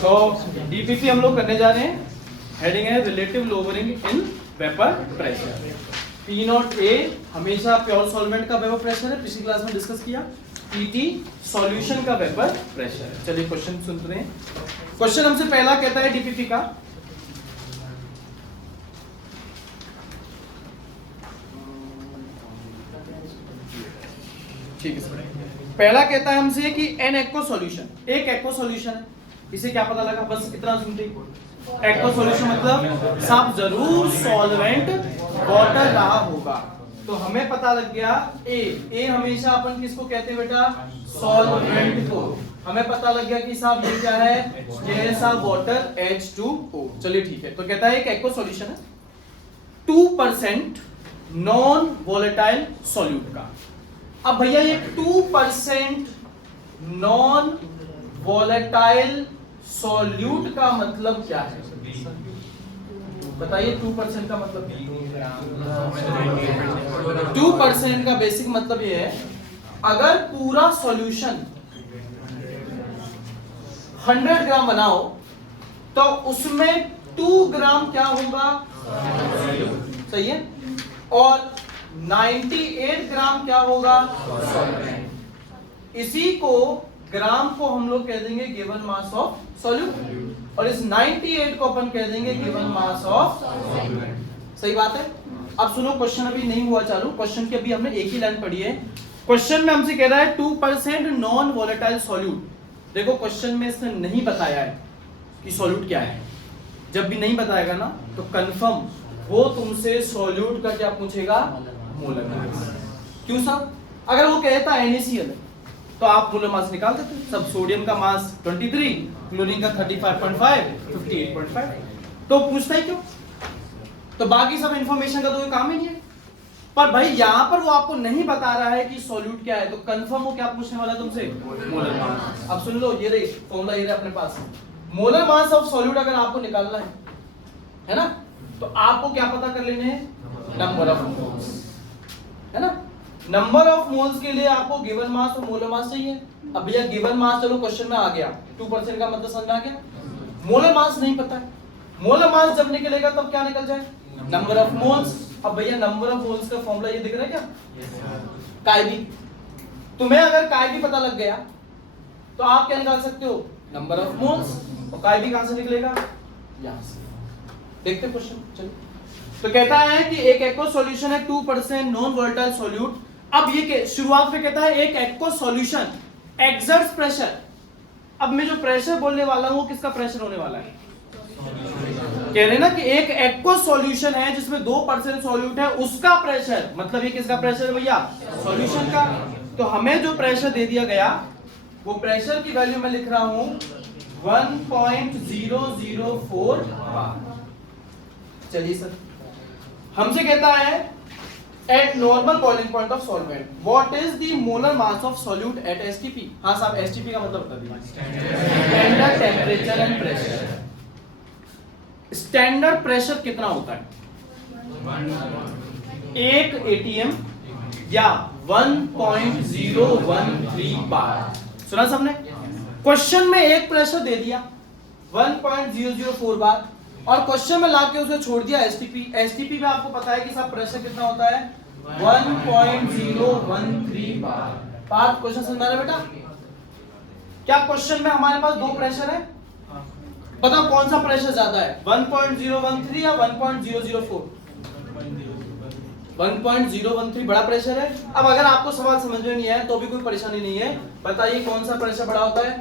तो डीपीपी हम लोग करने जा रहे हैं। हेडिंग है relative lowering in vapour pressure. P naught ए हमेशा प्योर सॉल्वेंट का वेपर प्रेशर है, पिछली क्लास में डिस्कस किया। पीटी सॉल्यूशन का वेपर प्रेशर है। चलिए क्वेश्चन सुनते हैं। क्वेश्चन हमसे पहला कहता है डीपीपी का, ठीक है, पहला कहता है हमसे कि एन एक्वा सॉल्यूशन, एक एक्वा सॉल्यूशन है। इसे क्या पता लगा, बस इतना सुनते ही एक्वा सॉल्यूशन मतलब साफ जरूर सॉल्वेंट वाटर रहा होगा। तो हमें पता लग गया ए हमेशा अपन किसको कहते हैं बेटा, सॉल्वेंट को। हमें पता लग गया कि साहब ये क्या है, ये साहब वाटर H2O। चलिए ठीक है। तो कहता है एक एक्वा सॉल्यूशन है 2% नॉन वोलेटाइल सॉल्यूट का। अब भैया ये 2% नॉन वोलेटाइल सॉल्यूट का मतलब क्या है, बताइए। 2% का मतलब 2% का बेसिक मतलब ये है, अगर पूरा सॉल्यूशन 100 ग्राम बनाओ तो उसमें 2 ग्राम क्या होगा, सही है, और 98 ग्राम क्या होगा, इसी को ग्राम को हम लोग कह देंगे गिवन मास ऑफ सॉल्यूट, और इस 98 को अपन कह देंगे गिवन मास ऑफ सॉल्वेंट। सही बात है। अब सुनो, क्वेश्चन अभी नहीं हुआ चालू, क्वेश्चन की अभी हमने एक ही लाइन पढ़ी है। क्वेश्चन में हमसे कह रहा है 2% नॉन वोलेटाइल सॉल्यूट। देखो क्वेश्चन में इसने नहीं बताया है कि सॉल्यूट क्या है। जब भी नहीं बताएगा ना तो कंफर्म वो तुमसे सॉल्यूट का क्या पूछेगा, मोलर मास। क्यों सर, अगर वो कहता NaCl है तो आप मोलर मास निकाल देते। सब सोडियम का मास 23, क्लोरीन का 35.5, 58.5, तो पूछता ही क्यों। तो बाकी सब इंफॉर्मेशन का तो कोई काम ही नहीं है। पर भाई यहाँ पर वो आपको नहीं बता रहा है कि सॉल्यूट क्या है, तो कंफर्म वो क्या पूछने वाला है तुमसे, मोलर मास। अब सुन लो, ये रही फॉर्मूला, ये रहा अपने पास। मोलर मास ऑफ सॉल्यूट अगर आपको निकालना है ना, तो आपको क्या पता कर लेने हैं, नंबर ऑफ मोल्स, है ना। नंबर ऑफ मोल्स के लिए आपको गिवन मास और मोलर मास चाहिए। अब भैया गिवन मास चलो क्वेश्चन में आ गया, 2% का मतलब समझ में आ गया। मोलर मास नहीं पता है। मोलर मास जब निकलेगा तब क्या निकल जाए, नंबर ऑफ मोल्स। अब भैया नंबर ऑफ मोल्स का फॉर्मूला ये दिख रहा है क्या, काईबी। तुम्हें अगर काईबी पता लग गया तो आप क्या निकाल सकते हो, नंबर ऑफ मोल्स। और काईबी कहां से निकलेगा, यहां से। देखते क्वेश्चन, चलो। तो कहता है कि एक एक्वा सॉल्यूशन है 2% नॉन वोलेटाइल सॉल्यूट। अब ये शुरुआत में कहता है एक एक्वा सॉल्यूशन एक्सर्ट्स प्रेशर। अब मैं जो प्रेशर बोलने वाला हूं वो किसका प्रेशर होने वाला है, कह रहे ना कि एक एक्वा सॉल्यूशन है जिसमें 2% सॉल्यूट है, उसका प्रेशर, मतलब ये किसका प्रेशर है भैया, सॉल्यूशन का। तो हमें जो प्रेशर दे दिया गया वो प्रेशर की वैल्यू में लिख रहा हूं 1.004 बार। चलिए सर, हमसे कहता है at normal boiling point of solvent what is the molar mass of solute at STP. हाँ साहब, एसटीपी का मतलब बता दीजिए, standard temperature and pressure. Standard pressure कितना होता है, 1 atm या 1.013 बार। सुना सबने, क्वेश्चन में एक प्रेशर दे दिया 1.004 बार, और क्वेश्चन में लाके उसे छोड़ दिया एसटीपी। एसटीपी में आपको पता है कि सब प्रेशर कितना होता है, 1.013 बार। बात क्वेश्चन समझ में आ रहा है बेटा। क्या क्वेश्चन में हमारे पास दो प्रेशर है, बताओ कौन सा प्रेशर ज्यादा है, 1.013 या 1.004। 1.013 बड़ा प्रेशर है। अब अगर आपको सवाल समझ में नहीं आया तो भी कोई परेशानी नहीं है, बताइए कौन सा प्रेशर बड़ा होता है,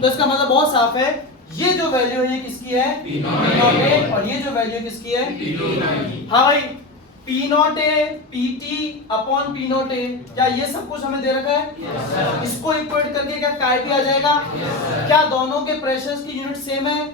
तो इसका मतलब बहुत साफ है, ये जो वैल्यू है ये किसकी है, P0A, और ये जो वैल्यू किसकी है, P0I। हाँ भाई, P0A PT अपॉन P0A, क्या ये सब कुछ हमें दे रखा है, इसको इक्वेट करके क्या काईबी आ जाएगा, क्या दोनों के प्रेशर्स की यूनिट सेम है,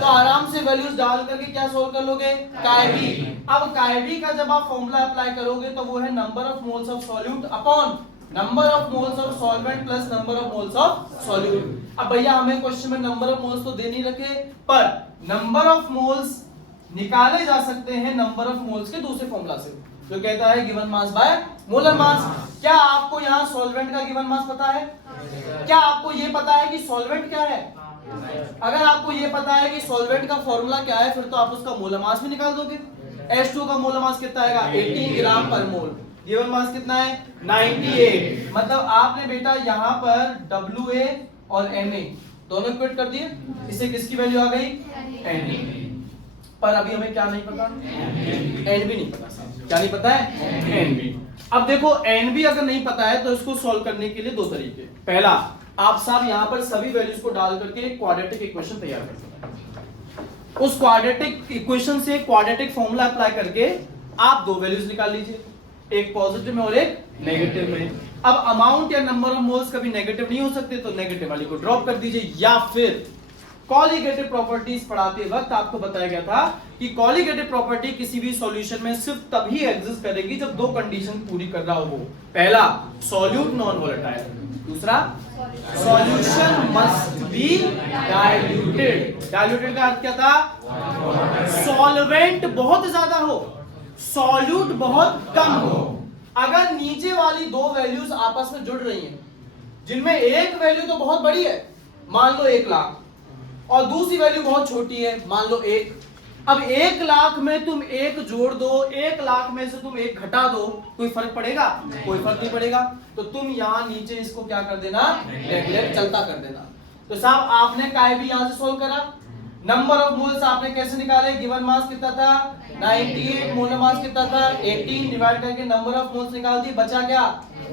तो आराम से वैल्यूज डाल करके क्या सोल्व कर लोगे, काईबी। अब काईबी का जब आप फॉर्मूला अप्लाई करोगे तो वो है number of moles of solute upon number of moles of solvent plus number of moles of solute. अब भैया हमें क्वेश्चन में नंबर ऑफ मोल्स तो दे नहीं रखे, पर नंबर ऑफ मोल्स निकाले जा सकते हैं नंबर ऑफ मोल्स के दूसरे फॉर्मूला से। जो कहता है given mass by molar mass. क्या आपको यहाँ सॉल्वेंट का गिवन मास पता है? क्या आपको ये पता है कि सॉल्वेंट क्या है? अगर आपको ये पता है कि सॉल्वेंट का फॉर्मूला क्या है, फिर तो आप उसका मोलर मास भी निकाल दोगे। H2 का मोलर मास कितना आएगा? 18 ग्राम पर मोल। गिवन मास कितना है? 98। मतलब आपने बेटा यहाँ पर WA और Na दोनों इक्वेट कर दिए। इससे किसकी वैल्यू आ गई? Na। पर अभी हमें क्या नहीं पता? NB नहीं पता साहब। क्या नहीं पता है? NB। अब देखो NB अगर नहीं पता है तो इसको सॉल्व करने के लिए दो तरीके। पहला, आप साहब यहाँ पर सभी वैल्यूज को डाल करके एक क्वाड्रेटिक इक्वेशन तैयार कर सकते हैं। उस क्वाड्रेटिक इक्वेशन से क्वाड्रेटिक फॉर्मूला अप्लाई करके आप दो वैल्यूज निकाल लीजिए, एक पॉजिटिव में और एक नेगेटिव में। अब अमाउंट या नंबर ऑफ मोल्स कभी नेगेटिव नहीं हो सकते, तो नेगेटिव वाली को ड्रॉप कर दीजिए। या फिर कॉलिगेटिव प्रॉपर्टीज पढ़ाते वक्त आपको बताया गया था कि कॉलिगेटिव प्रॉपर्टी किसी भी सॉल्यूशन में सिर्फ तभी एग्जिस्ट करेगी जब दो कंडीशन पूरी कर रहा हो। पहला, सॉल्यूट नॉन वोलेटाइल। दूसरा, solution must be diluted. Diluted का अर्थ क्या था? सॉल्वेंट बहुत ज्यादा हो, सॉल्यूट बहुत कम हो। अगर नीचे वाली दो वैल्यूज आपस में जुड़ रही हैं, जिनमें एक वैल्यू तो बहुत बड़ी है, मान लो 1 लाख, और दूसरी वैल्यू बहुत छोटी है, मान लो 1। अब 1 लाख में तुम 1 जोड़ दो, 1 लाख में से तुम 1 घटा दो, कोई फर्क पड़ेगा? कोई फर्क नहीं पड़ेगा। तो तुम यहाँ नीचे इसको क्या कर देना? नेगलेक्ट चलता कर देना। तो साहब आपने काय भी यहाँ से सोल्व करा। नंबर ऑफ मोल्स आपने कैसे निकाले? गिवन मास कितना था? 98। मोलर मास कितना था? 18। डिवाइड करके नंबर ऑफ मोल्स निकाल दी, बचा क्या?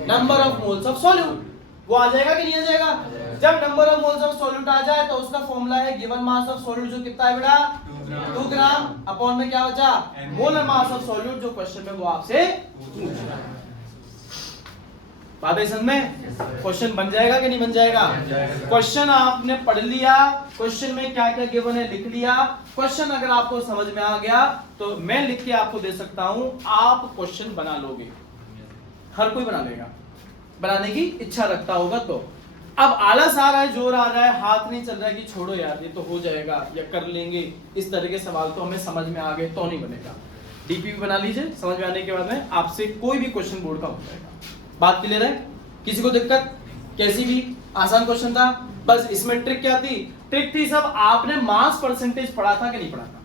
Number of moles of solute. वो आ जाएगा कि नहीं आ जाएगा? जब number of moles of solute आ जाए तो उसका फॉर्मूला है गिवन मास ऑफ सॉल्यूट, जो कितना है बेटा? 2 ग्राम। अपॉन में क्या बचा? मोलर मास ऑफ सॉल्यूट, जो क्वेश्चन में वो आपसे पूछा है। बात है समझ में? क्वेश्चन बन जाएगा कि नहीं बन जाएगा? क्वेश्चन आपने पढ़ लिया, क्वेश्चन में क्या क्या गिवन है लिख लिया। क्वेश्चन अगर आपको समझ में आ गया तो मैं लिख के आपको दे सकता हूं, आप क्वेश्चन बना लोगे। हर कोई बना लेगा, बनाने की इच्छा रखता होगा। तो अब आलस आ रहा है, जोर आ रहा है, हाथ नहीं चल रहा है कि छोड़ो यार ये तो हो जाएगा या कर लेंगे, इस तरह के सवाल तो हमें समझ में आ गए तो नहीं बनेगा। डीपीपी बना लीजिए, समझ में आने के बाद में आपसे कोई भी क्वेश्चन बोर्ड का हो जाएगा। बात क्लियर है? किसी को दिक्कत? कैसी भी आसान क्वेश्चन था। बस इसमें ट्रिक क्या थी? ट्रिक थी सब आपने मास परसेंटेज पढ़ा था कि नहीं पढ़ा था?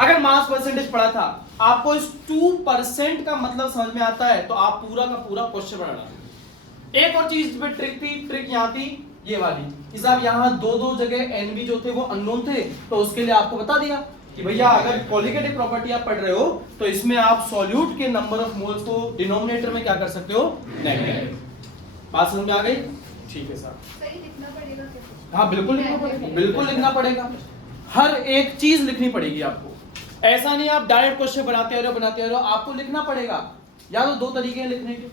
अगर मास परसेंटेज पढ़ा था, आपको इस 2% का मतलब समझ में आता है तो आप पूरा का पूरा क्वेश्चन बनाना। एक और चीज पे ट्रिक थी, ट्रिक यहाँ थी ये वाली कि साहब यहाँ दो जगह एनबी जो थे वो अननोन थे, तो उसके लिए आपको बता दिया कि भैया अगर कॉलिगेटिव प्रॉपर्टी आप पढ़ रहे हो तो इसमें आप सॉल्यूट के नंबर ऑफ मोल्स को डिनोमिनेटर में क्या कर सकते हो? नेगेटिव। बात समझ में आ गई? ठीक है साहब। सही लिखना पड़ेगा क्या? हाँ बिल्कुल लिखना पड़ेगा, बिल्कुल लिखना पड़ेगा। हर एक चीज लिखनी पड़ेगी आपको। ऐसा नहीं आप डायरेक्ट क्वेश्चन बनाते रहो, आपको लिखना पड़ेगा। या तो दो तरीके हैं लिखने के।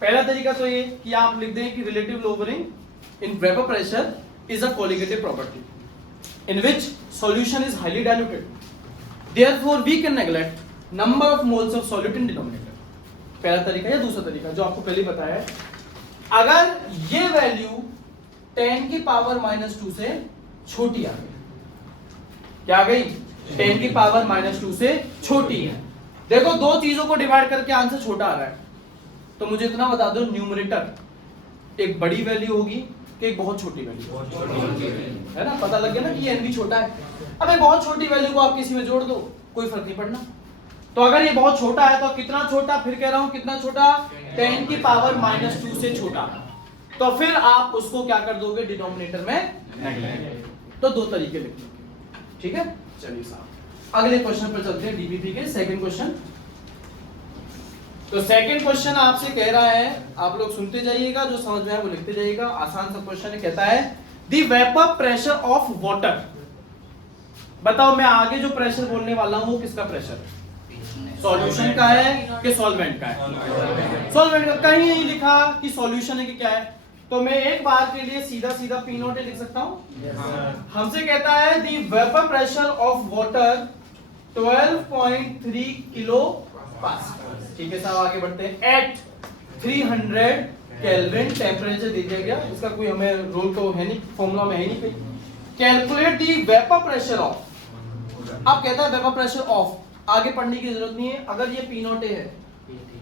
पहला तरीका तो ये कि आप लिख दें कि relative lowering in vapour pressure is a colligative property in which solution is highly diluted, therefore we can neglect number of moles of solute in denominator। पहला तरीका। या दूसरा तरीका जो आपको पहले बताया है, अगर ये वैल्यू 10 की पावर -2 से छोटी आ गई, क्या आ गई? 10 की पावर -2 से छोटी है। देखो दो चीजों को डिवाइड करके आंसर छोटा आ रहा है, तो मुझे इतना बता दो, न्यूमरेटर एक बड़ी वैल्यू होगी कि एक बहुत छोटी वैल्यू है ना? पता लग गया ना कि ये एनबी छोटा है। अब एक बहुत छोटी वैल्यू को आप किसी में जोड़ दो, कोई फर्क नहीं पड़ना। तो अगर ये बहुत छोटा है तो कितना छोटा? फिर कह रहा हूं कितना छोटा? 10 की पावर -2 से छोटा। तो फिर आप उसको क्या कर दोगे? डिनोमिनेटर में नेगलेक्ट। तो दो तरीके लिखने के, ठीक है? चलिए साहब अगले क्वेश्चन पर चलते हैं, डीबीपी के सेकंड क्वेश्चन। तो सेकंड क्वेश्चन आपसे कह रहा है, आप लोग सुनते जाइएगा, जो समझ में आए वो लिखते जाइएगा। आसान सा क्वेश्चन है, कहता है the vapour pressure of water. बताओ मैं आगे जो प्रेशर बोलने वाला हूं वो किसका प्रेशर है? सॉल्यूशन का है कि सॉल्वेंट का है? सॉल्वेंट का। कहीं नहीं लिखा कि सॉल्यूशन है कि क्या है, तो मैं एक बार के लिए सीधा सीधा पी नोट लिख सकता हूं। हमसे कहता है the vapour pressure of water 12.3 kilo pascal. ठीक है साहब आगे बढ़ते हैं। एट 300 केल्विन टेम्परेचर दे दिया गया, इसका कोई हमें रूल तो है नहीं, फॉर्मूला में है नहीं। Calculate the vapour pressure of. अब कहता है वेपर प्रेशर ऑफ, आगे पढ़ने की जरूरत नहीं है। अगर ये पी नॉट ए है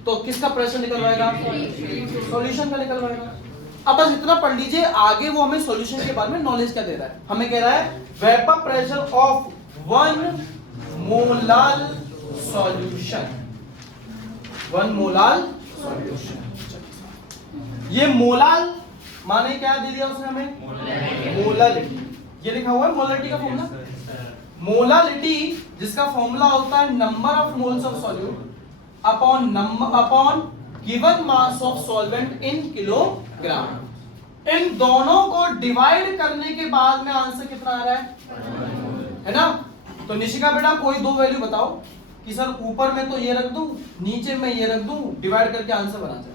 तो किसका प्रेशर निकलवाएगा? सॉल्यूशन का निकलवाएगा। अब बस इतना पढ़ लीजिए, आगे वो हमें सॉल्यूशन के बारे में नॉलेज क्या दे रहा है। हमें कह रहा है vapour pressure of 1 molar solution, 1 molar solution. ये मोलार माने क्या दे दिया उसने हमें? मोलारिटी। ये लिखा हुआ है मोलारिटी का फॉर्मूला। मोलारिटी जिसका फॉर्मूला होता है number of moles of solute upon given mass of solvent in kilogram. इन दोनों को डिवाइड करने के बाद में आंसर कितना आ रहा है ना? तो निशिका बेटा कोई दो वैल्यू बताओ कि सर ऊपर में तो ये रख दूं, नीचे में ये रख दूं, डिवाइड करके आंसर बना जाए।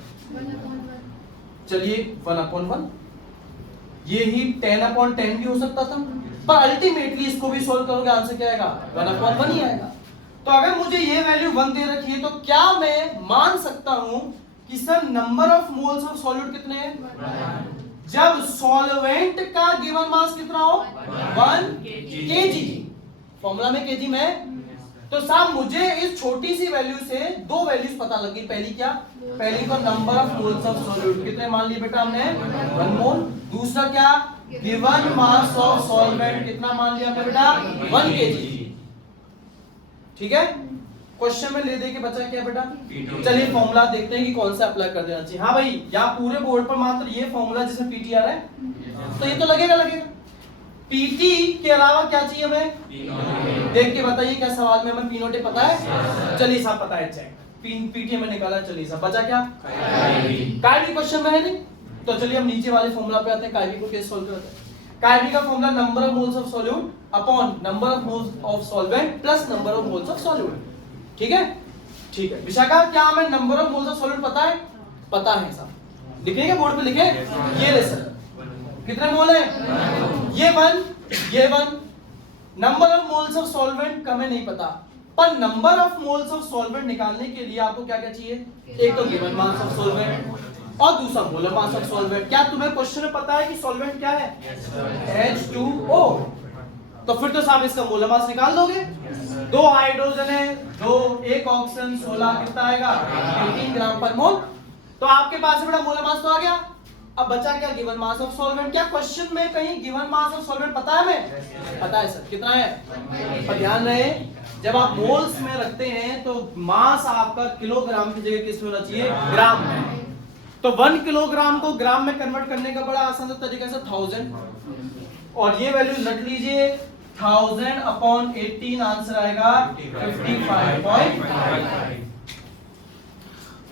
चलिए 1/1, ये ही 10/10 भी हो सकता था, पर अल्टीमेटली इसको भी सोल्व करोगे आंसर क्या आएगा? 1/1 ही आएगा। तो अगर मुझे ये वैल्यू 1 दे रखी है तो क्या मैं मान सकता हूं कि sir number of moles of solute कितने हैं? जब सॉल्वेंट का गिवन मास कितना हो? 1 kg। फॉर्मूला में kg में, तो साहब मुझे इस छोटी सी वैल्यू से दो वैल्यूज पता लगी। पहली क्या? पहली को number of moles of solute कितने मान लिए बेटा हमने? 1 मोल। दूसरा क्या? गिवन मास ऑफ सॉल्वेंट कितना मान लिया हमने बेटा? 1 kg। ठीक है, क्वेश्चन में ले दे के बचा क्या बेटा? चलिए फॉर्मूला देखते हैं कि कौन सा अप्लाई कर देना चाहिए। हाँ भाई, या पूरे बोर्ड पर मात्र ये फॉर्मूला जिसमें पीटी आ रहा है तो ये तो लगेगा। पीटी के अलावा क्या चाहिए हमें? देख के बताइए क्या सवाल में हमें पी नोट पता है? चलिए साहब पता है, चेक। पीटी हमें निकाला, चलिए साहब बचा क्या? काइबी क्वेश्चन में है नहीं, तो चलिए हम नीचे वाले फॉर्मूला पे आते हैं। काइबी को कैसे सॉल्व करते हैं? काइबी का formula number of moles of solute upon number of moles of solvent plus number of moles of solute. ठीक है, ठीक है। विशाखा क्या हमें number of moles of solute पता है? पता है साहब। लिखेंगे बोर्ड पे, लिखे ये ले सर कितने मोल है? ये 1 number of moles of solvent का हमें नहीं पता, पर number of moles of solvent निकालने के लिए आपको क्या क्या चाहिए? एक तो गिवन मास ऑफ सॉल्वेंट और दूसरा मोलर मास ऑफ सॉल्वेंट। क्या तुम्हें क्वेश्चन में पता है कि सॉल्वेंट क्या है? H2O। तो फिर तो साहब इसका मोलर मास निकाल दोगे। 2 हाइड्रोजन है, 1 ऑक्सीजन, 16 कितना आएगा? 18 ग्राम पर मोल। तो आपके पास बड़ा मोलर मास तो आ गया। अब बचा क्या? Given mass of solvent. क्या क्वेश्चन में कहीं गिवन मास ऑफ सॉल्वेंट पता है हमें? पता है सर। कितना है? पर ध्यान रहे, जब आप मोल्स में रखते हैं तो मास आपका किलोग्राम की जगह किस में होना चाहिए? ग्राम में। तो 1 किलोग्राम को ग्राम में कन्वर्ट करने का बड़ा आसान तरीका है 1000, और ये वैल्यू रख लीजिए 1000/18 आंसर आएगा 55.55।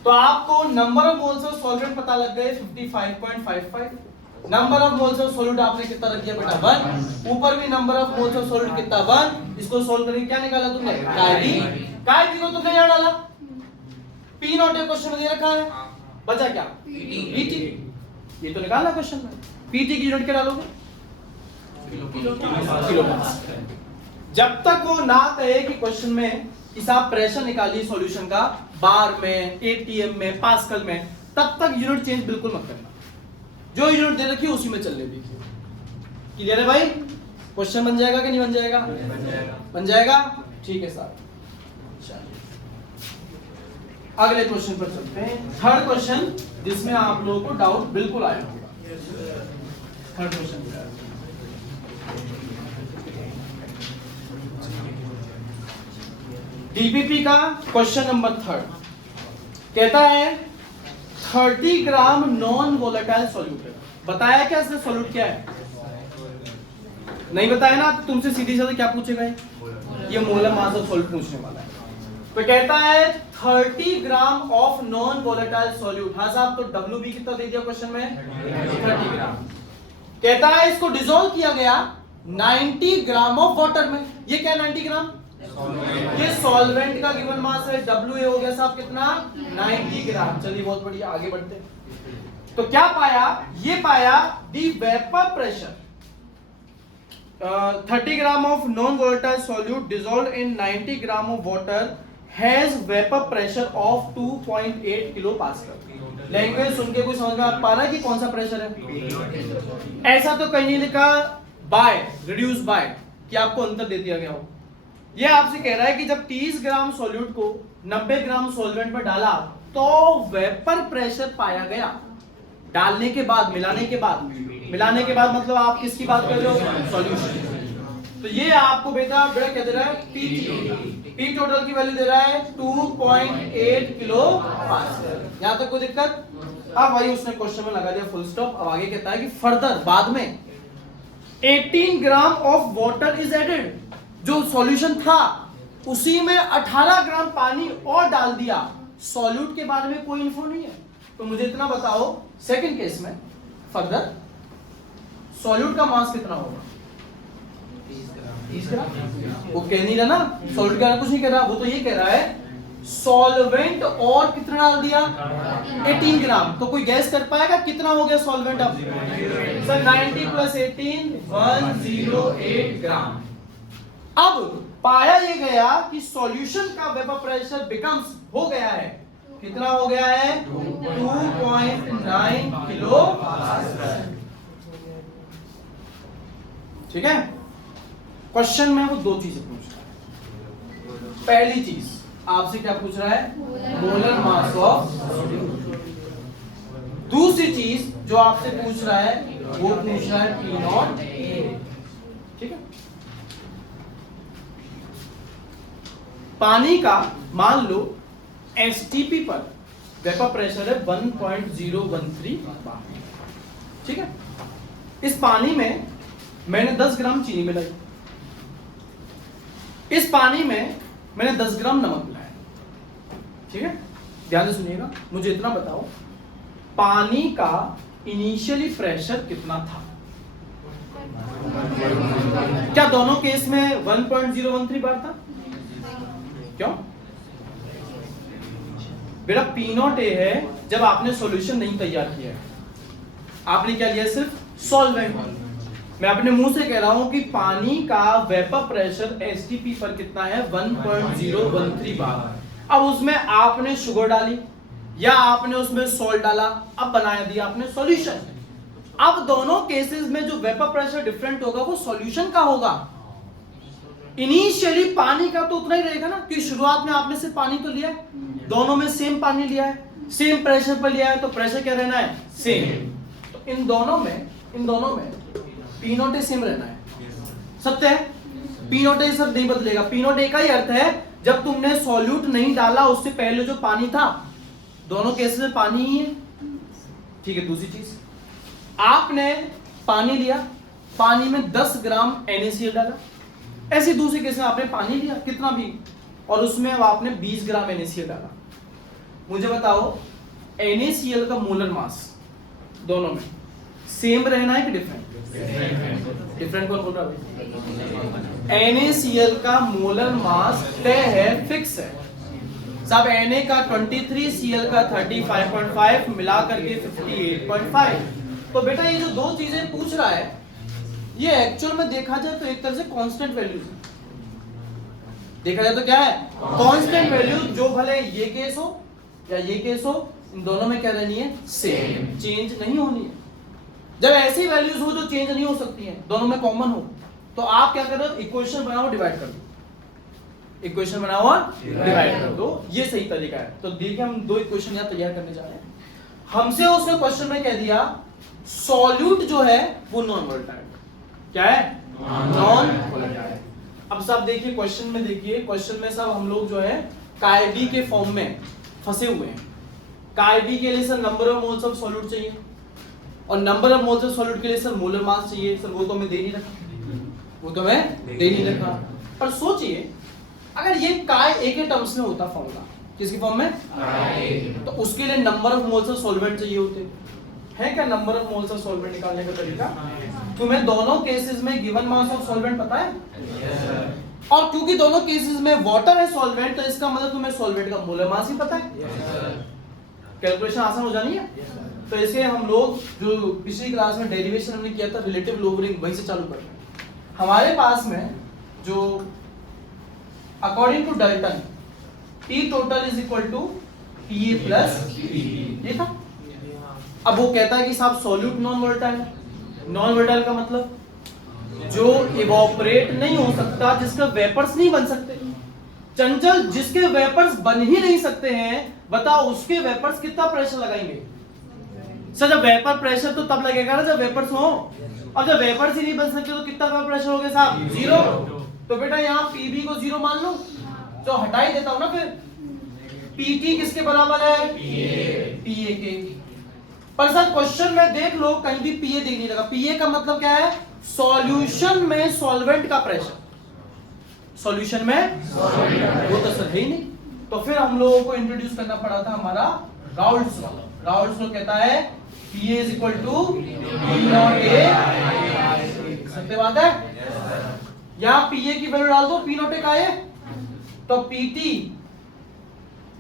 तो आपको number of moles of solvent पता लग गए 55.55। Number of moles of solute आपने कितना रख दिया बेटा? 1। ऊपर भी number of moles of solute कितना? 1। इसको सोल्व करके क्या निकाला तुमने? काइबी को तुमने यहां डाला। पी नॉट ए क्वेश्चन में दे रखा है, बचा क्या? पीटी। ये तो निकालना क्वेश्चन में। पीटी की यूनिट क्या डालोगे? किलोपास्कल। जब तक वो ना कहे कि क्वेश्चन में कि साहब प्रेशर निकालिए सॉल्यूशन का बार में, एटीएम में, पास्कल में, तब तक यूनिट चेंज बिल्कुल मत करना। जो यूनिट दे रखी है उसी में चलने दीजिए। क्लियर है भाई? क्वेश्चन बन जाएगा कि नहीं बन जाएगा? बन जाएगा। ठीक है साहब, अगले क्वेश्चन पर चलते हैं। थर्ड क्वेश्चन जिसमें आप लोगों को डाउट बिल्कुल आया होगा। थर्ड क्वेश्चन डीबीपी का क्वेश्चन नंबर 3 कहता है 30 ग्राम नॉन वोलेटाइल सॉल्यूट है। बताया क्या इसने सॉल्यूट क्या है? नहीं बताया ना, तुमसे सीधी सीधी क्या पूछेगा? ये मोलर मास ऑफ सॉल्यूट पूछने वाला है। तो कहता है 30 gram of non volatile solute. हाँ साहब, तो WB कितना दे दिया क्वेश्चन में? 30 ग्राम। कहता है इसको डिसॉल्व किया गया 90 ग्राम ऑफ वाटर में। ये क्या 90 ग्राम? ये सॉल्वेंट का गिवन मास है, WA हो गया साहब कितना? 90 ग्राम। चलिए बहुत बढ़िया, आगे बढ़ते हैं। तो क्या पाया? ये पाया the vapour pressure 30 gram of non volatile solute dissolved in 90 gram of water has vapour pressure of 2.8 kilo pascal. Language सुन के कोई समझ में आ पा रहा है कि कौन सा प्रेशर है? ऐसा तो कहीं नहीं लिखा बाय, रिड्यूस बाय, कि आपको अंतर दे दिया गया हो। ये आपसे कह रहा है कि जब 30 ग्राम सॉल्यूट को 90 ग्राम सॉल्वेंट में डाला तो वेपर प्रेशर पाया गया। डालने के बाद, मिलाने के बाद मतलब आप किसकी बात कर रहे हो? सॉल्यूशन। तो ये आपको बेटा क्या दे रहा है? पी टोटल की वैल्यू दे रहा है 2.8 किलो पास्कल। यहां तक कोई दिक्कत? अब वही उसने क्वेश्चन में लगा दिया फुल स्टॉप। अब आगे कहता है कि फर्दर बाद में 18 gram of water is added. जो सॉल्यूशन था उसी में 18 ग्राम पानी और डाल दिया। सॉल्यूट के बारे में कोई इंफो नहीं है। तो मुझे इतना बताओ, सेकंड केस में फर्दर सॉल्यूट का मास कितना होगा? 30 ग्राम। वो कह नहीं रहा ना, सॉल्यूट का कुछ नहीं कह रहा, वो तो ये कह रहा है सॉल्वेंट और कितना डाल दिया? 18 ग्राम। तो कोई गैस कर पाएगा कितना हो गया सॉल्वेंट? अब सर 90 प्लस 18 108 ग्राम। अब पाया ये गया कि सॉल्यूशन का वेपर प्रेशर बिकम्स हो गया है, कितना हो गया है? 2.9 किलो पास्कल। ठीक है। क्वेश्चन में वो दो चीजें पूछ रहा है। पहली चीज आपसे क्या पूछ रहा है? Molar mass of solute. दूसरी चीज जो आपसे पूछ रहा है वो पूछ रहा है पी नॉट। ठीक है। पानी का मान लो एसटीपी पर वेपर प्रेशर है 1.013 बार। ठीक है। इस पानी में मैंने 10 ग्राम चीनी मिलाई, इस पानी में मैंने 10 ग्राम नमक मिलाया। ठीक है। ध्यान से सुनिएगा, मुझे इतना बताओ पानी का इनिशियली प्रेशर कितना था? क्या दोनों केस में 1.013 बार था? क्यों? बेटा पी नॉट ए है जब आपने सॉल्यूशन नहीं तैयार किया है, आपने क्या लिया? सिर्फ सॉल्वेंट। मैं अपने मुंह से कह रहा हूं कि पानी का वेपर प्रेशर एसटीपी पर कितना है? 1.013 बार। अब उसमें आपने शुगर डाली या आपने उसमें सॉल्ट डाला, अब बना दिया आपने सॉल्यूशन। अब दोनों केसेस में जो वेपर प्रेशर डिफरेंट होगा वो सॉल्यूशन का होगा। इनिशियली पानी का तो उतना ही रहेगा ना, कि शुरुआत में आपने सिर्फ पानी तो लिया है, दोनों में सेम पानी लिया है, सेम प्रेशर पर लिया है, तो प्रेशर क्या रहना है? सेम। तो इन दोनों में पी नॉट ए सेम रहना है। सत्य है? पी नॉट ए सब नहीं बदलेगा। पी नॉट ए का ही अर्थ है जब तुमने सॉल्यूट नहीं डाला उससे पहले जो पानी था, दोनों केसेस में पानी ही है। ठीक है। दूसरी चीज, आपने पानी लिया, पानी में 10 ग्राम NaCl डाला। ऐसी दूसरी केस में आपने पानी लिया कितना भी और उसमें अब आपने 20 ग्राम NaCl डाला। मुझे बताओ NaCl का मोलर मास दोनों में सेम रहना है कि डिफरेंट? डिफरेंट कौन बोल रहा है? NaCl का मोलर मास तय है, फिक्स है। सब Na का 23, Cl का 35.5 मिला करके 58.5। तो बेटा ये जो दो चीजें पूछ रहा है ये एक्चुअल में देखा जाए तो एक तरह से कांस्टेंट वैल्यूज है। देखा जाए तो क्या है? Constant value. जो भले ये केस हो या ये केस हो, इन दोनों में क्या रहनी है? सेम, चेंज नहीं होनी है। जब ऐसी वैल्यूज हो जो चेंज नहीं हो सकती हैं, दोनों में कॉमन हो, तो आप क्या करो? इक्वेशन बनाओ, डिवाइड कर दो। इक्वेशन बनाओ और डिवाइड कर दो। ये सही तरीका है। तो देखिए हम दो इक्वेशन यहां तैयार करने जा रहे हैं। हमसे उसने क्वेश्चन में कह दिया सॉल्यूट जो है वो नॉन वोलेटाइल। क्या है? Non volatile. अब सब देखिए क्वेश्चन में, देखिए क्वेश्चन में सब हम लोग जो है काइडी के फॉर्म में फंसे हुए हैं। काइडी के लिए sir number of moles of solute चाहिए और number of moles of solute के लिए सर मोलर मास चाहिए। सर वो तो मैं दे नहीं रखा, पर सोचिए अगर ये काय ए के टर्म्स में होता फॉर्मूला, किसकी फॉर्म में? तो उसके लिए number of moles of solvent चाहिए होते है। क्या number of moles of solvent निकालने का तरीका? तुम्हें दोनों केसेस में गिवन मास ऑफ सॉल्वेंट पता है? और क्योंकि दोनों केसेस में वाटर है सॉल्वेंट, तो इसका मतलब तुम्हें सॉल्वेंट का मोलर मास ही पता है। कैलकुलेशन आसान हो जानी है। तो इसे हम लोग जो पिछली क्लास में डेरिवेशन हमने किया था रिलेटिव लोअरिंग, वहीं से चालू करते हैं। हमारे पास में जो according to Dalton T total is equal to PA plus P, ये था। अब वो कहता है कि साहब solute non volatile. Non volatile का मतलब जो इवोपरेट नहीं हो सकता, जिसके वेपर्स नहीं बन सकते। चंचल जिसके वेपर्स बन ही नहीं सकते हैं, बताओ उसके वेपर्स कितना प्रेशर लगाएंगे? सर जब वेपर प्रेशर तो तब लगेगा ना जब वेपर्स हो। अब जब वेपर्स ही नहीं बन सकते तो कितना वेपर प्रेशर हो गया साहब? 0। तो बेटा यहाँ पीबी को 0 मान लो, तो हटा ही देता हूं ना फिर। पीटी किसके बराबर है? पीए के। पर सर क्वेश्चन में देख लो कहीं भी पीए दिख नहीं लगा। पीए का मतलब क्या है? सॉल्यूशन में सॉल्वेंट का प्रेशर। सॉल्यूशन में वो तो सर है ही नहीं। तो फिर हम लोगों को इंट्रोड्यूस करना पड़ा था हमारा राउल्ट्स लॉ। राउल्ट्स लॉ कहता है PA is equal to P naught A. सत्य बात है। यहां पीए की वैल्यू डाल दो, पी नॉट ए का है, तो पीटी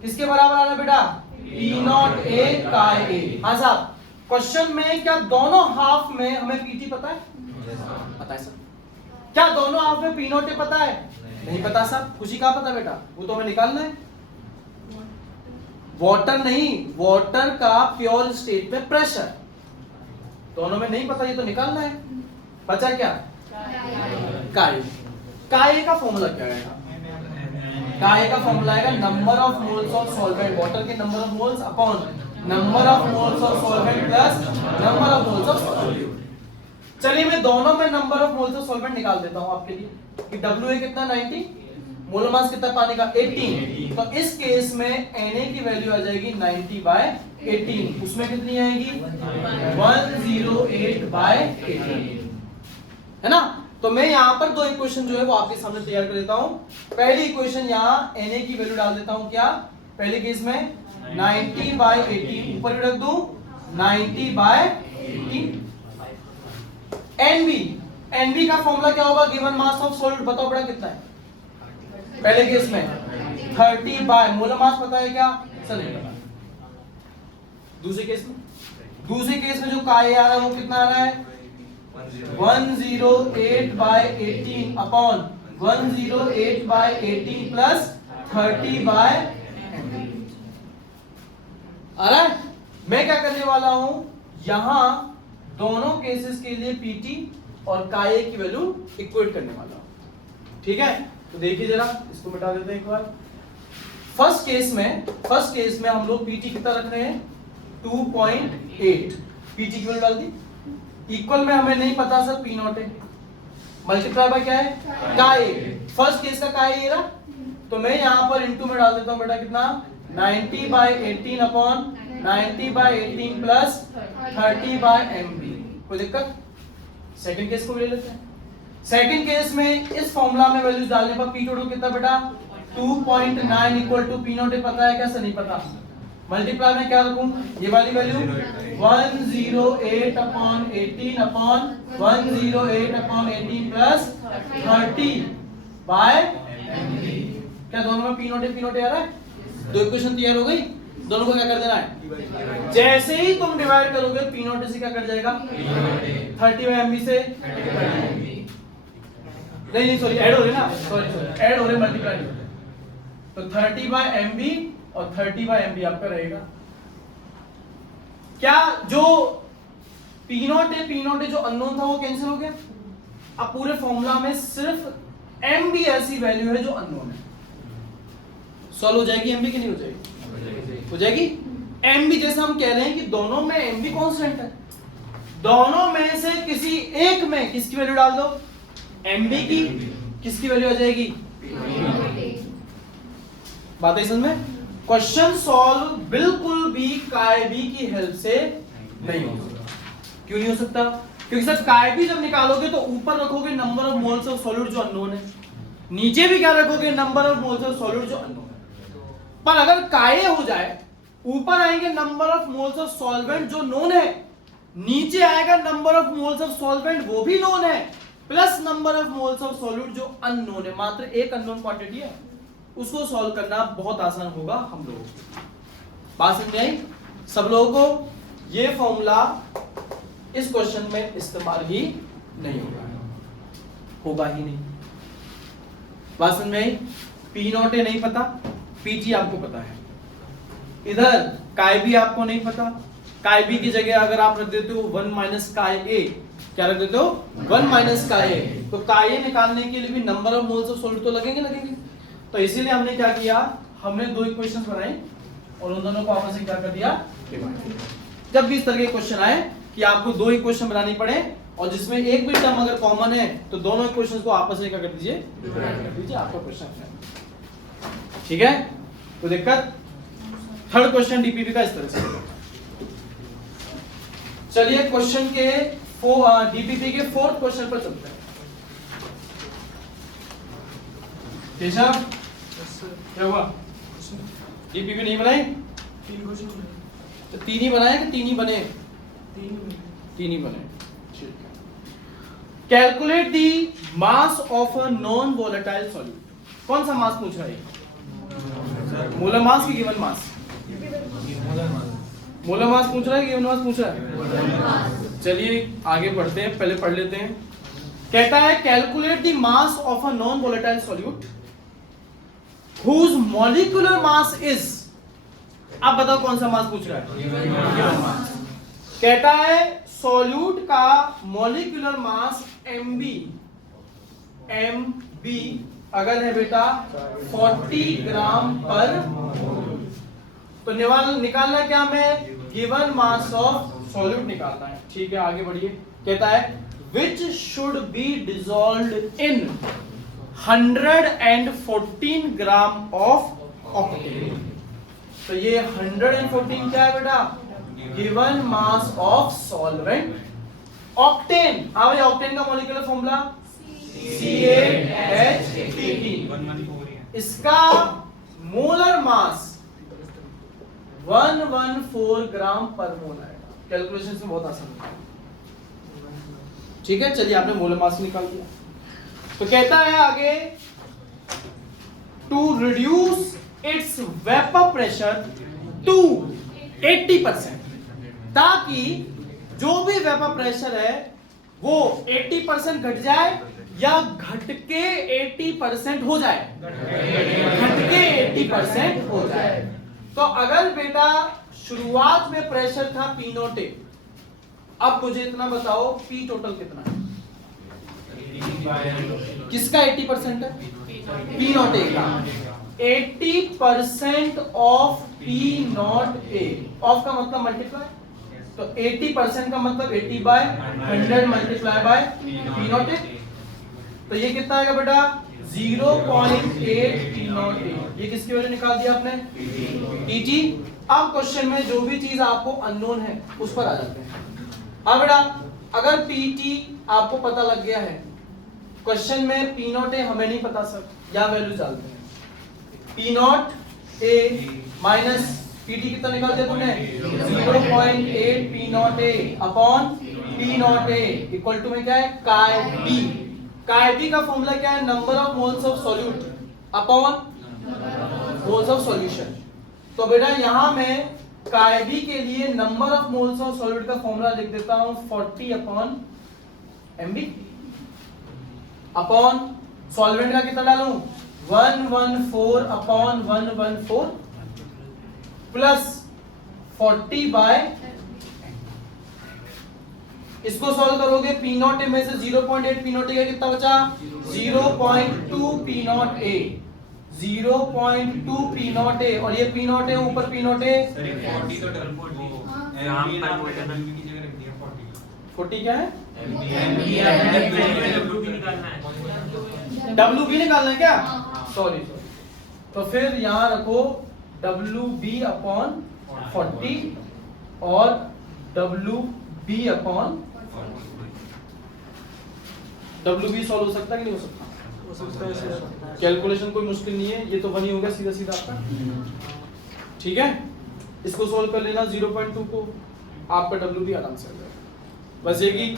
किसके बराबर आ रहा है बेटा? पी नॉट ए का ए। हाँ साहब, क्वेश्चन में क्या दोनों हाफ में हमें पीटी पता है? पता है सर। क्या दोनों हाफ में पी नॉट ए पता है? नहीं पता साहब। खुशी कहाँ पता बेटा? वो तो हमें निकालना है। वाटर नहीं, वाटर का प्योर स्टेट में प्रेशर, दोनों में नहीं पता, ये तो निकालना है। बचा क्या? काई। काई का फॉर्मूला क्या है? काई का फॉर्मूला है number of moles of solvent, water के number of moles upon number of moles of solvent plus number of moles of solvent. चलिए मैं दोनों में number of moles of solvent निकाल देता हूं आपके लिए कि WA कितना 90, मोलर मास कितना पानी का 18। तो इस केस में Na की वैल्यू आ जाएगी 90/18। उसमें कितनी आएगी? 108/18, है ना? तो मैं यहाँ पर दो इक्वेशन जो है वो आपके सामने तैयार कर देता हूँ। पहली इक्वेशन यहाँ Na की वैल्यू डाल देता हूँ। क्या पहले केस में 90/18 ऊपर रख दूं 90/18। NB का फॉर्मूला क्या होगा? गिवन मास ऑफ सॉलिड बताओ बेटा कितना है? पहले केस में 30 बाय मोलर मास पता है क्या? सर नहीं पता। दूसरे केस में जो काई आ रहा है वो कितना आ रहा है? 108/18 अपॉन 108/18 प्लस 30/18 आ रहा है। मैं क्या करने वाला हूं, यहां दोनों केसेस के लिए पीटी और काई की वैल्यू इक्वेट करने वाला हूं। ठीक है, तो देखिए जरा, इसको मिटा देते हैं एक बार। फर्स्ट केस में हम लोग पीटी कितना रख रहे हैं? 2.8। पीटी की वैल्यू डाल दी, इक्वल में हमें नहीं पता सर पी नॉट है, मल्टीप्लाई बाय क्या है? काई। फर्स्ट केस का काई ये रहा, तो मैं यहां पर इनटू में डाल देता हूं बेटा कितना? 90/18 अपॉन 90/18 प्लस 30/mb। कोई दिक्कत? सेकंड केस को भी ले लेते हैं। सेकंड केस में इस फॉर्मूला में वैल्यूज डालने पर पी टोटल कितना बेटा? 2.9 इक्वल टू पी नॉट पता है क्या? सर नहीं पता। मल्टीप्लाई में क्या रखूं? ये वाली वैल्यू 108/18 अपॉन 108/18 प्लस 30/mb। क्या दोनों में पी नॉट आ रहा है? दो इक्वेशन तैयार हो गई। दोनों को क्या कर देना है? जैसे ही तुम डिवाइड करोगे पी नॉट से क्या कर जाएगा? 30/mb से नहीं सॉरी ऐड हो रहे ना, सॉरी ऐड हो रहे, मल्टीप्लाई हो रहे। तो 30/mb और 30/mb आपका रहेगा। क्या जो पी नॉट है जो अननोन था वो कैंसिल हो गया। अब पूरे फॉर्मूला में सिर्फ mb ऐसी वैल्यू है जो अननोन है। सॉल्व हो जाएगी mb की नहीं हो जाएगी? हो जाएगी। mb जैसे हम कह रहे हैं कि दोनों में mb कांस्टेंट है, दोनों में से किसी एक में किसकी वैल्यू डाल दो? mb की। किसकी वैल्यू आ जाएगी? बात है समझ में? क्वेश्चन सॉल्व बिल्कुल भी काई की हेल्प से नहीं हो सकता। क्यों नहीं हो सकता? क्योंकि सर काई जब निकालोगे तो ऊपर रखोगे number of moles of solute जो अननोन है, नीचे भी क्या रखोगे? Number of moles of solute जो अननोन है। पर अगर काई हो जाए, ऊपर आएंगे number of moles of solvent जो नोन है, नीचे आएगा number of moles of solvent वो भी नोन है, plus number of moles of solute जो अननोन है। मात्र एक अननोन क्वांटिटी है, उसको सॉल्व करना बहुत आसान होगा हम लोगों को। बात समझ आई सब लोगों को? ये फॉर्मूला इस क्वेश्चन में इस्तेमाल ही नहीं होगा ही नहीं। बात समझ में आई? पी नॉट ए नहीं पता, पीटी आपको पता है। इधर काई बी आपको नहीं पता, काई बी की जगह अगर आप रख देते हो 1 - काई ए, क्या रख देते हो 1 माइनस का ए। तो का ए निकालने के लिए भी number of moles of solute तो लगेंगे। तो इसीलिए हमने क्या किया, हमने दो इक्वेशंस बनाई और उन दोनों को आपस में क्या कर दिया डिवाइड। जब भी इस तरह के क्वेश्चन आए कि आपको दो इक्वेशन बनानी पड़े और जिसमें एक भी टर्म अगर कॉमन है तो दोनों इक्वेशंस को आपस में क्या कर दीजिए डिवाइड कर दीजिए, आपका क्वेश्चन। ठीक है, तो दिक्कत। थर्ड क्वेश्चन डीपीपी का इस तरह से। चलिए क्वेश्चन के डीपीपी के फोर्थ क्वेश्चन पर चलते हैं। केशव क्या हुआ, डीपीपी नहीं बनाई? तो तीन ही बनाए कि तीन ही बने? तीन ही बने। ठीक है। Calculate the mass of a non volatile solute. कौन सा मास पूछ रहा है? मोलर मास की गिवन मास? मोलर मास पूछ रहा है, गिवन मास पूछ रहा है? चलिए आगे बढ़ते हैं, पहले पढ़ लेते हैं। कहता है calculate the mass of a non volatile solute whose molecular mass is। अब बताओ कौन सा मास पूछ रहा है? Given mass. कहता है सॉल्यूट का मॉलिक्यूलर मास mb अगर है बेटा 40 ग्राम पर मोल। तो निकालना है क्या हमें? गिवन मास ऑफ सॉल्यूट निकालना है। ठीक है, आगे बढ़िए। कहता है which should be dissolved in 114 gram of octane. तो ये 114 क्या है बेटा? Given mass of solvent octane. हाँ भाई, ऑक्टेन का मॉलिक्यूलर फॉर्मूला C8H18। इसका मोलर मास 114 ग्राम पर मोल आएगा। कैलकुलेशन से बहुत आसान है। ठीक है, चलिए आपने मोलर मास निकाल दिया। तो कहता है आगे to reduce its vapour pressure to 80%, ताकि जो भी वेपर प्रेशर है वो 80% घट जाए या घट के 80% हो जाए। घट के 80% हो जाए। तो अगर बेटा शुरुआत में प्रेशर था P0A, अब मुझे इतना बताओ P टोटल कितना है? किसका 80% है? P0A का 80% ऑफ P0A। ऑफ का मतलब मल्टीप्लाई, तो 80% का मतलब 80/100 मल्टीप्लाई बाय P0A। तो ये कितना आएगा बेटा? 0.8 P0A। ये किसकी वजह निकाल दिया आपने? PT। अब क्वेश्चन में जो भी चीज आपको अननोन है उस पर आ जाते हैं। अब बेटा अगर PT आपको पता लग गया है, क्वेश्चन में P0A हमें नहीं पता सर, या वैल्यू डालते हैं। P0A माइनस PT कितना निकाल दिया तुमने? 0.8 P0A upon P0A equal to में क्या है? काय B। काय B का फॉर्मूला क्या है? Number of moles of solute upon moles of solution. तो बेटा यहां मैं काय B के लिए number of moles of solute का फॉर्मूला लिख देता हूं 40 अपॉन MB अपॉन सॉल्वेंट का कितना डालूं? 114 अपॉन 114 प्लस 40 बाय, इसको सॉल्व करोगे P0A में से 0.8 P0A का कितना बचा? 0.2 P0A। 0.2 P0A और ये P0A ऊपर P0A 40 तो डबल 40 क्या है? डब्ल्यू WB निकालना है क्या? सॉरी। तो फिर यहां रखो WB अपॉन 40 और WB अपॉन WB सॉल्व हो सकता है कि नहीं हो सकता? कैलकुलेशन कोई मुश्किल नहीं है, ये तो बनी होगा सीधा सीधा आपका। ठीक है, इसको सॉल्व कर लेना 0.2 को, आपका WB आराम से आ जाएगा। बस ये कि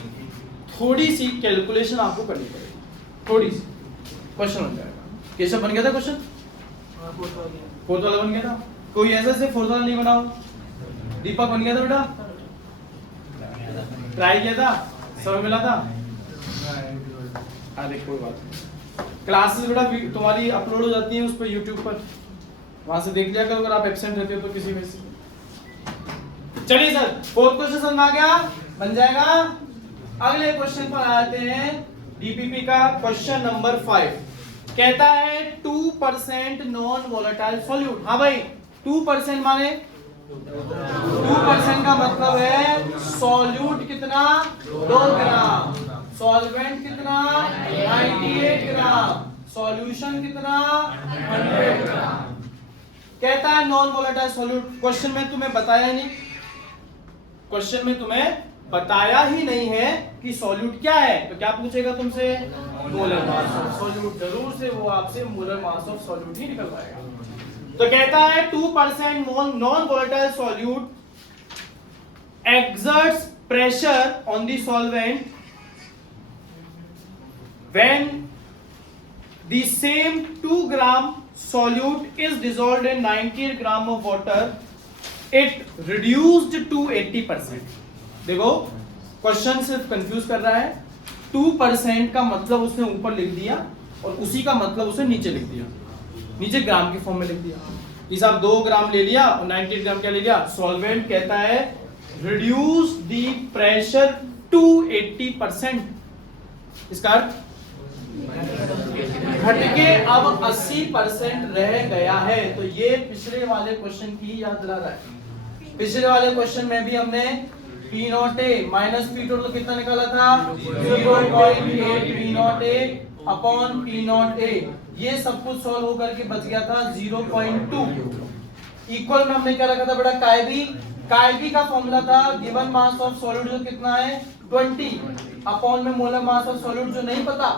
थोड़ी सी कैलकुलेशन आपको करनी पड़ेगी, थोड़ी सी। क्वेश्चन बन जाएगा। केशव बन गया था क्वेश्चन? फोर्थ वाला बन गया था? कोई ऐसा से फोर्थ वाला नहीं बनाओ? दीपक बन गया था बेटा? ट्राई किया था? समय मिला था? अरे कोई बात नहीं, क्लासेस बेटा तुम्हारी अपलोड हो जाती है उस पर यूट्यूब पर, वहां से देख लिया करो अगर आप एब्सेंट रहते हो तो किसी में से। चलिए सर फोर्थ क्वेश्चन समझ आ गया? बन जाएगा अगले क्वेश्चन पर आते हैं, डीपीपी का क्वेश्चन नंबर 5 कहता है 2% नॉन वोलेटाइल सॉल्यूट। हाँ भाई 2% माने 2% का मतलब है सॉल्यूट कितना 2 ग्राम, सॉल्वेंट कितना 98 ग्राम, सॉल्यूशन कितना 100 ग्राम। कहता है नॉन वोलेटाइल सॉल्यूट। क्वेश्चन में तुम्हें बताया नहीं, क्वेश्चन में तुम्हें बताया ही नहीं है कि सॉल्यूट क्या है, तो क्या पूछेगा तुमसे मोलर मास ऑफ सॉल्यूट। जरूर से वो आपसे मोलर मास ऑफ सॉल्यूट ही निकल पाएगा। तो कहता है 2% non volatile solute exerts pressure on the solvent when the same 2 gram solute is dissolved in 98 gram of water, it reduced to 80%। देखो क्वेश्चन सिर्फ कंफ्यूज कर रहा है। 2% का मतलब उसने ऊपर लिख दिया और उसी का मतलब उसने नीचे लिख दिया, नीचे ग्राम के फॉर्म में लिख दिया। इस आप 2 ग्राम ले लिया और 98 ग्राम क्या ले लिया, सॉल्वेंट। कहता है रिड्यूस द प्रेशर टू 80%। इसका अर्थ घट के अब 80% रह गया है। तो ये पिछले वाले क्वेश्चन की याद दिला रहा है। पिछले वाले क्वेश्चन में भी हमने P not a minus P total कितना निकाला था 0.8 P not a upon P not a. ये सब कुछ सॉल्व होकर के बच गया था 0.2। इक्वल में हमने क्या रखा था बेटा काईबी का फॉर्मूला था गिवन मास ऑफ सॉलिड जो कितना है 20 अपॉन में मोलर मास ऑफ सॉलिड जो नहीं पता